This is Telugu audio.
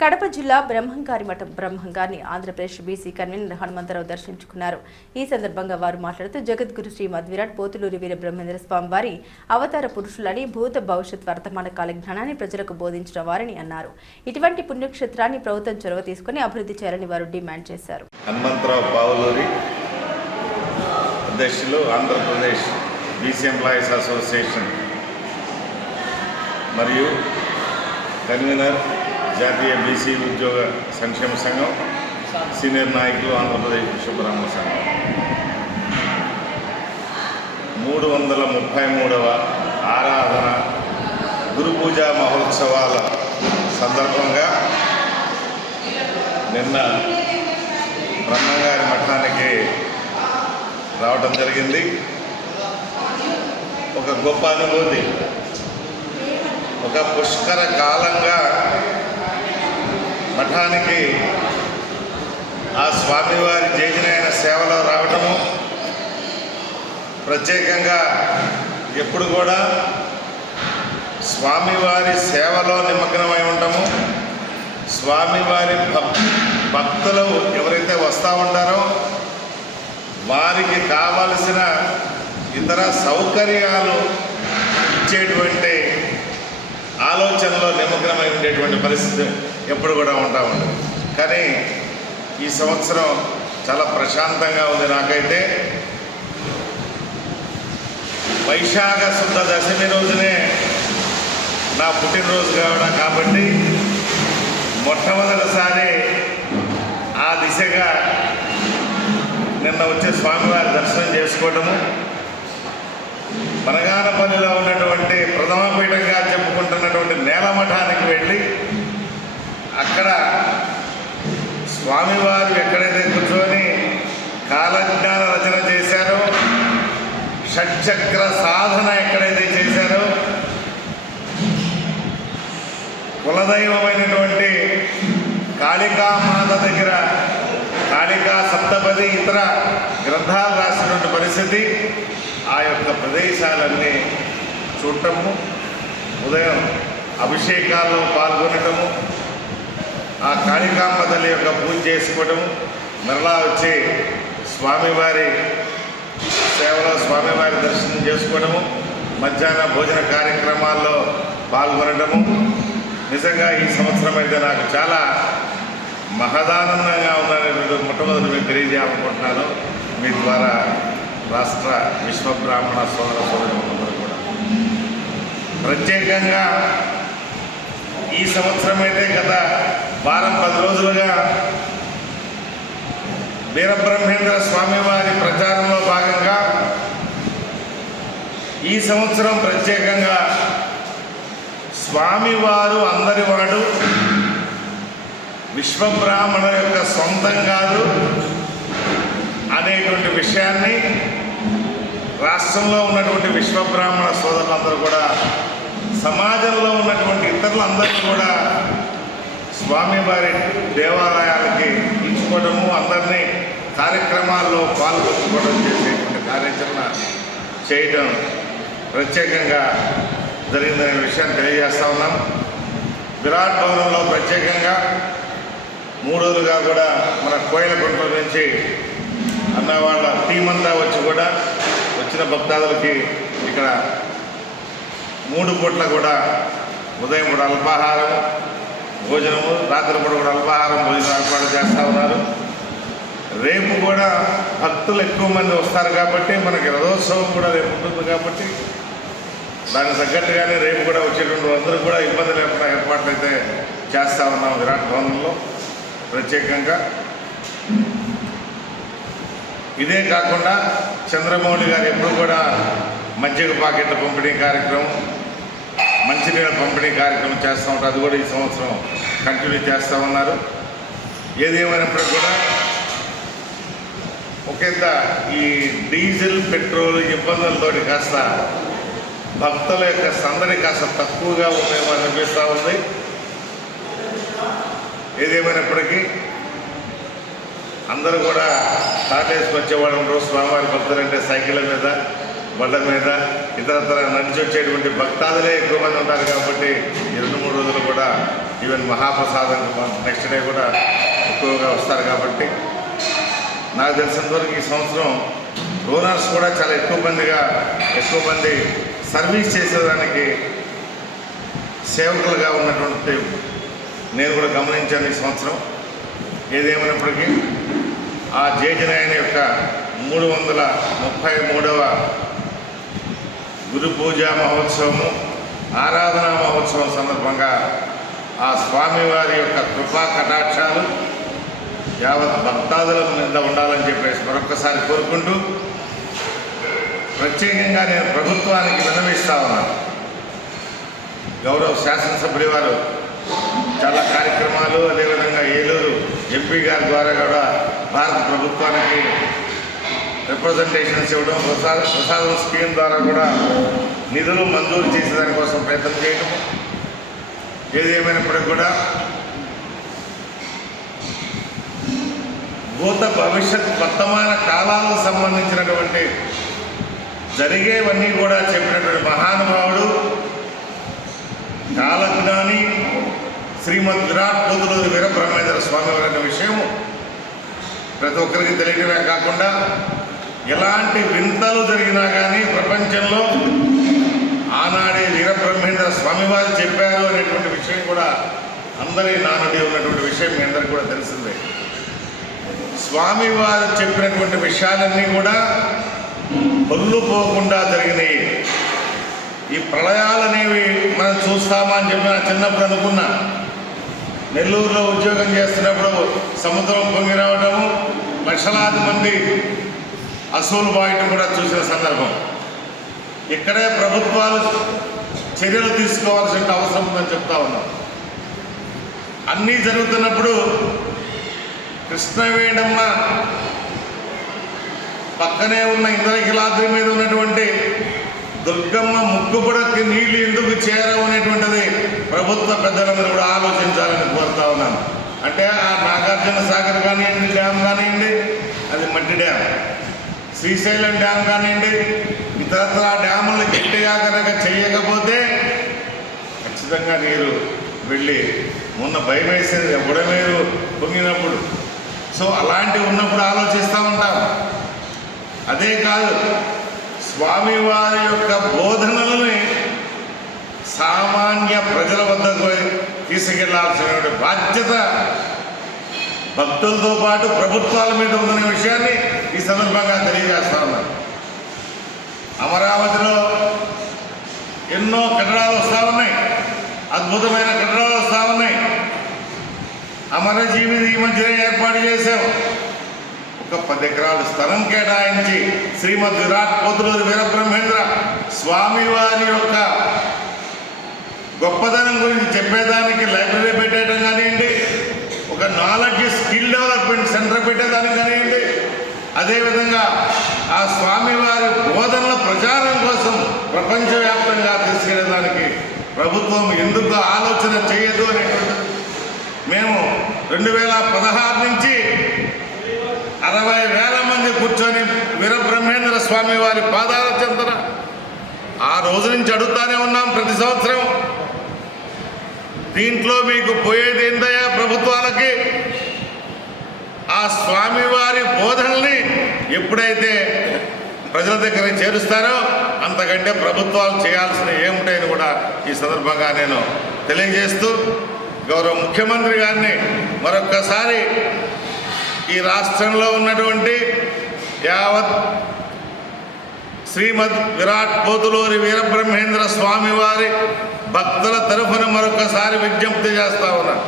కడప జిల్లా బ్రహ్మంగారి మఠం బ్రహ్మంగారిని ఆంధ్రప్రదేశ్ బీసీ కన్వీనర్ హనుమంతరావు దర్శించుకున్నారు. ఈ సందర్భంగా వారు మాట్లాడుతూ జగద్గురు శ్రీమద్ విరాట్ పోతులూరి వీర బ్రహ్మేంద్ర స్వామి వారి అవతార పురుషులని భూత భవిష్యత్ వర్తమాన కాల జ్ఞానాన్ని ప్రజలకు బోధించిన వారని అన్నారు. ఇటువంటి పుణ్యక్షేత్రాన్ని ప్రభుత్వం చొరవ తీసుకుని అభివృద్ధి చేయాలని వారు డిమాండ్ చేశారు. హనుమంతరావు పావులూరి అధ్యక్షులు ఆంధ్రప్రదేశ్ బీసీ ఎంప్లాయీస్ అసోసియేషన్ మరియు కన్వీనర్ జాతీయ బీసీ ఉద్యోగ సంక్షేమ సంఘం సీనియర్ నాయకులు ఆంధ్రప్రదేశ్ విశ్వబ్రాహ్మణ సంఘం 333వ ఆరాధన గురు పూజా మహోత్సవాల సందర్భంగా నిన్న బ్రహ్మంగారి మఠానికి రావడం జరిగింది. ఒక గొప్ప అనుభూతి. ఒక పుష్కర కాలంగా మఠానికి ఆ స్వామివారి జయజనయన సేవలో రావటము, ప్రత్యేకంగా ఎప్పుడు కూడా స్వామివారి సేవలో నిమగ్నమై ఉండము. స్వామివారి భక్తులు ఎవరైతే వస్తూ ఉంటారో వారికి కావలసిన ఇతర సౌకర్యాలు ఇచ్చేటువంటి ఆలోచనలో నిమగ్నమై ఉండేటువంటి పరిస్థితి ఎప్పుడు కూడా ఉంటా ఉండదు. కానీ ఈ సంవత్సరం చాలా ప్రశాంతంగా ఉంది. నాకైతే వైశాఖ శుద్ధ దశమి రోజునే నా పుట్టినరోజు కావడం కాబట్టి మొట్టమొదటిసారి ఆ దిశగా నిన్న వచ్చే స్వామివారి దర్శనం చేసుకోవటము, బనగానపల్లిలో ఉన్నటువంటి ప్రథమ పీఠంగా చెప్పుకుంటున్నటువంటి నేలమఠానికి వెళ్ళి అక్కడ స్వామివారు ఎక్కడైతే కూర్చొని కాలజ్ఞాన రచన చేశారో, షట్చక్ర సాధన ఎక్కడైతే చేశారో, కులదైవమైనటువంటి కాళికామాత దగ్గర కాళికా సప్తపది ఇతర గ్రంథాలు రాసినటువంటి పరిస్థితి, ఆ యొక్క ప్రదేశాలన్నీ చూడటము, ఉదయం అభిషేకాల్లో పాల్గొనటము, ఆ కాళికాంబ తల్లి యొక్క పూజ చేసుకోవటము, మరలా వచ్చి స్వామివారి సేవలో స్వామివారి దర్శనం చేసుకోవడము, మధ్యాహ్న భోజన కార్యక్రమాల్లో పాల్గొనటము నిజంగా ఈ సంవత్సరం అయితే నాకు చాలా మహదానందంగా ఉందనేటువంటి మొట్టమొదటి మీకు తెలియజేయాలనుకుంటున్నాను. మీ ద్వారా రాష్ట్ర విశ్వబ్రాహ్మణ సోదర సోదరులందరూ కూడా ప్రత్యేకంగా ఈ సంవత్సరం అయితే గత వారం 10 రోజులుగా వీరబ్రహ్మేంద్ర స్వామివారి ప్రచారంలో భాగంగా ఈ సంవత్సరం ప్రత్యేకంగా స్వామివారు అందరివాడు, విశ్వబ్రాహ్మణ యొక్క సొంతం కాదు అనేటువంటి విషయాన్ని రాష్ట్రంలో ఉన్నటువంటి విశ్వబ్రాహ్మణ సోదరులందరూ కూడా, సమాజంలో ఉన్నటువంటి ఇతరులందరినీ కూడా స్వామివారి దేవాలయాలకి ఇచ్చుకోవడము, అందరినీ కార్యక్రమాల్లో పాల్గొంచుకోవడం చేసేటువంటి కార్యాచరణ చేయడం ప్రత్యేకంగా జరిగిందనే విషయాన్ని తెలియజేస్తూ ఉన్నాం. విరాట్ భవనంలో ప్రత్యేకంగా 3 రోజులుగా కూడా మన కోయిలకుంట్ల నుంచి అన్న వాళ్ళ టీం అంతా వచ్చి కూడా వచ్చిన భక్తాదులకి ఇక్కడ 3 పూట్ల కూడా ఉదయం కూడా అల్పాహారం భోజనము, రాత్రిపూట కూడా అల్పాహారం భోజనం ఏర్పాటు చేస్తూ ఉన్నారు. రేపు కూడా భక్తులు ఎక్కువ మంది వస్తారు కాబట్టి మనకి రథోత్సవం కూడా రేపు ఉంటుంది కాబట్టి దానికి తగ్గట్టుగానే రేపు కూడా వచ్చేటువంటి అందరూ కూడా ఇబ్బంది లేకుండా ఏర్పాట్లు అయితే చేస్తూ ఉన్నాం. విరాట్ భవనంలో ప్రత్యేకంగా ఇదే కాకుండా చంద్రమౌళి గారు ఎప్పుడు కూడా మజ్జిగ పాకెట్ల పంపిణీ కార్యక్రమం, మంచినీళ్ళ పంపిణీ కార్యక్రమం చేస్తూ ఉంటారు. అది కూడా ఈ సంవత్సరం కంటిన్యూ చేస్తూ ఉన్నారు. ఏదేమైనప్పటికీ కూడా ఒకంత ఈ డీజిల్ పెట్రోల్ ఇబ్బందులతోటి కాస్త భక్తుల యొక్క సందడి కాస్త తక్కువగా ఉందేమో అనిపిస్తూ ఉంది. ఏదేమైనప్పటికీ అందరూ కూడా టాటేసుకు వచ్చేవాళ్ళు ఉండరు. స్వామివారి భక్తులంటే సైకిళ్ళ మీద, బండ్ల మీద, ఇతరత్ర నడిచి వచ్చేటువంటి భక్తాదులే ఎక్కువ మంది ఉంటారు కాబట్టి 2-3 రోజులు కూడా ఈవెన్ మహాప్రసాదం నెక్స్ట్ డే కూడా ఎక్కువగా వస్తారు. కాబట్టి నాకు తెలిసినంతవరకు ఈ సంవత్సరం డోనర్స్ కూడా చాలా ఎక్కువ మంది సర్వీస్ చేసేదానికి సేవకులుగా ఉన్నటువంటి నేను కూడా గమనించాను ఈ సంవత్సరం. ఏదేమైనప్పటికీ ఆ జేజనాయన యొక్క 333వ గురు పూజా మహోత్సవము, ఆరాధనా మహోత్సవం సందర్భంగా ఆ స్వామివారి యొక్క కృపా కటాక్షాలు యావత్ భక్తాదుల మీద ఉండాలని చెప్పేసి మరొక్కసారి కోరుకుంటూ, ప్రత్యేకంగా నేను ప్రభుత్వానికి విన్నవిస్తా ఉన్నాను. గౌరవ శాసనసభ్యులు వారు చాలా కార్యక్రమాలు, అదేవిధంగా ఏలూరు ఎంపీ గారి ద్వారా కూడా భారత ప్రభుత్వానికి రిప్రజెంటేషన్స్ ఇవ్వడం, ప్రసాదం స్కీమ్ ద్వారా కూడా నిధులు మంజూరు చేసేదానికోసం ప్రయత్నం చేయడం. ఏదేమైనప్పటికీ కూడా భూత భవిష్యత్ వర్తమాన కాలాలకు సంబంధించినటువంటి జరిగేవన్నీ కూడా చెప్పినటువంటి మహానుభావుడు, కాలజ్ఞాని శ్రీమద్ విరాట్ పోతులూరి వీరబ్రహ్మేంద్ర స్వామి వారి అనే విషయము ప్రతి ఒక్కరికి తెలియడమే కాకుండా, ఎలాంటి వింతలు జరిగినా కానీ ప్రపంచంలో ఆనాడే వీరబ్రహ్మేంద్ర స్వామివారు చెప్పారు అనేటువంటి విషయం కూడా అందరి నానుడి ఉన్నటువంటి విషయం మీ అందరికీ కూడా తెలిసిందే. స్వామివారు చెప్పినటువంటి విషయాలన్నీ కూడా పొల్లుపోకుండా జరిగినాయి. ఈ ప్రళయాలు అనేవి మనం చూస్తామా అని చెప్పి నా చిన్నప్పుడు అనుకున్నా. నెల్లూరులో ఉద్యోగం చేస్తున్నప్పుడు సముద్రం పొంగి రావడము, లక్షలాది మంది అసూలు బాయటం కూడా చూసిన సందర్భం. ఇక్కడే ప్రభుత్వాలు చర్యలు తీసుకోవాల్సిన అవసరం ఉందని చెప్తా ఉన్నాం. అన్నీ జరుగుతున్నప్పుడు కృష్ణవేణమ్మ పక్కనే ఉన్న ఇంద్రకిలాద్రి మీద ఉన్నటువంటి దుర్గమ్మ ముక్కుపుడకి నీళ్లు ఎందుకు చేరవు అనేటువంటిది ప్రభుత్వ పెద్దలందరూ కూడా ఆలోచించాలని కోరుతా ఉన్నాను. అంటే ఆ నాగార్జున సాగర్ కానివ్వండి, డ్యామ్ కానివ్వండి, అది మట్టి డ్యామ్, శ్రీశైలం డ్యామ్ కానివ్వండి, ఇతరత్ర డ్యాములను గట్టిగా కనుక చేయకపోతే ఖచ్చితంగా నీరు వెళ్ళి మొన్న భయం వేసేది బుడమేరు పొంగినప్పుడు. సో అలాంటివి ఉన్నప్పుడు ఆలోచిస్తూ ఉంటాం. అదే కాదు, స్వామివారి యొక్క బోధనలని సామాన్య ప్రజల వద్దకు తీసుకెళ్లాల్సిన బాధ్యత భక్తులతో పాటు ప్రభుత్వాల మీద ఉందనే విషయాన్ని ఈ సందర్భంగా తెలియజేస్తా ఉన్నాను. అమరావతిలో ఎన్నో కట్టడాలు వస్తూ ఉన్నాయి, అద్భుతమైన కట్టడాలు వస్తూ ఉన్నాయి. అమరజీవి ఈ మధ్యనే ఏర్పాటు చేశాం. ఒక 10 ఎకరాలు స్థలం కేటాయించి శ్రీమద్ విరాట్ పోతులూరి వీరబ్రహ్మేంద్ర స్వామివారి యొక్క గొప్పదనం గురించి చెప్పేదానికి లైబ్రరీ పెట్టేయడం కానివ్వండి, ఒక నాలెడ్జ్ స్కిల్ డెవలప్మెంట్ సెంటర్ పెట్టేదానికి కానివ్వండి, అదేవిధంగా ఆ స్వామివారి బోధనల ప్రచారం కోసం ప్రపంచవ్యాప్తంగా తీసుకెళ్ళడానికి ప్రభుత్వం ఎందుకు ఆలోచన చేయదు అనేటువంటిది మేము 2016 నుంచి 60,000 మంది కూర్చొని వీరబ్రహ్మేంద్ర స్వామి వారి పాదాల చెంతన ఆ రోజు నుంచి అడుగుతానే ఉన్నాం ప్రతి సంవత్సరం. దీంట్లో మీకు పోయేది ఏందయ్యా ప్రభుత్వాలకి? ఆ స్వామివారి బోధనల్ని ఎప్పుడైతే ప్రజల దగ్గర చేరుస్తారో అంతకంటే ప్రభుత్వాలు చేయాల్సిన ఏముంటాయని కూడా ఈ సందర్భంగా నేను తెలియజేస్తూ, గౌరవ ముఖ్యమంత్రి గారిని మరొక్కసారి ఈ రాష్ట్రంలో ఉన్నటువంటి యావత్ శ్రీమద్ విరాట్ పోతులూరి వీరబ్రహ్మేంద్ర స్వామి వారి భక్తుల తరఫున మరొకసారి విజ్ఞప్తి చేస్తా ఉన్నాను.